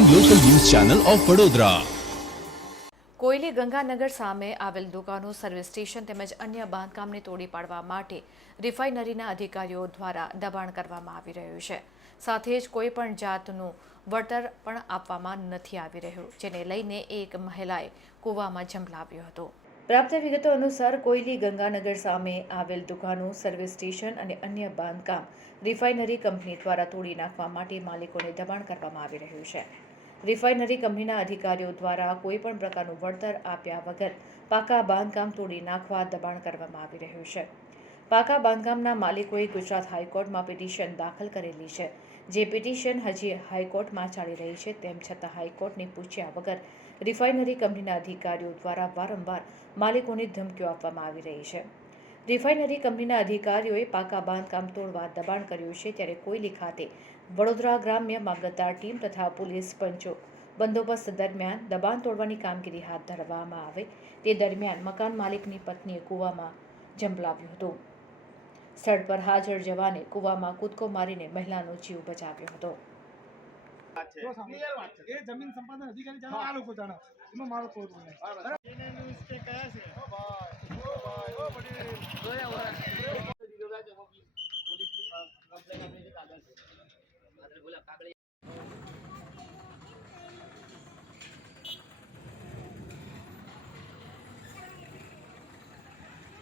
Channel of Vadodara Koyali Ganganagar સામે આવેલ દુકાનો સર્વિસ સ્ટેશન તેમજ અન્ય બાંધકામને તોડી પાડવા માટે રિફાઇનરીના અધિકારીઓ દ્વારા દબાણ કરવામાં આવી રહ્યું છે. સાથે જ કોઈ પણ જાતનું વળતર પણ આપવામાં નથી આવી રહ્યું જેને લઈને એક મહિલાએ કૂવામાં ઝંપલાવ્યો હતો. પ્રાપ્ત વિગતો અનુસાર કોયલી ગંગાનગર સામે આવેલ દુકાનો સર્વિસ સ્ટેશન અને અન્ય બાંધકામ રિફાઇનરી કંપની દ્વારા તોડી નાખવા માટે માલિકોને દબાણ કરવામાં આવી રહ્યું છે. રિફાઇનરી કંપનીના અધિકારીઓ દ્વારા કોઈ પણ પ્રકારનું વળતર આપ્યા વગર પાકા બાંધકામ તોડી નાખવા દબાણ કરવામાં આવી રહ્યું છે. પાકા બાંધકામના માલિકોએ ગુજરાત હાઈકોર્ટમાં પિટિશન દાખલ કરેલી છે. જે પિટિશન હજી હાઈકોર્ટમાં ચાલી રહી છે તેમ છતાં હાઈકોર્ટને પૂછ્યા વગર રિફાઇનરી કંપનીના અધિકારીઓ દ્વારા વારંવાર માલિકોને ધમકીઓ આપવામાં આવી રહી છે. રિફાઇનરી કંપનીના અધિકારીઓએ પાકા બાંધકામ તોડવા દબાણ કર્યું છે ત્યારે કોયલી ખાતે વડોદરા ગ્રામ્ય મામલતદાર ટીમ તથા પોલીસ પંચો બંદોબસ્ત દરમિયાન દબાણ તોડવાની કામગીરી હાથ ધરવામાં આવે તે દરમિયાન મકાન માલિકની પત્નીએ કૂવામાં ઝંપલાવ્યું હતું. સ્થળ પર હાજર જવાને કૂવામાં કૂદકો મારીને મહિલાનો જીવ બચાવ્યો હતો. એ જમીન સંપાદન અધિકારી જાણે આ લોકો જાણે. એમાં મારો કોઈ રોલ નહીં.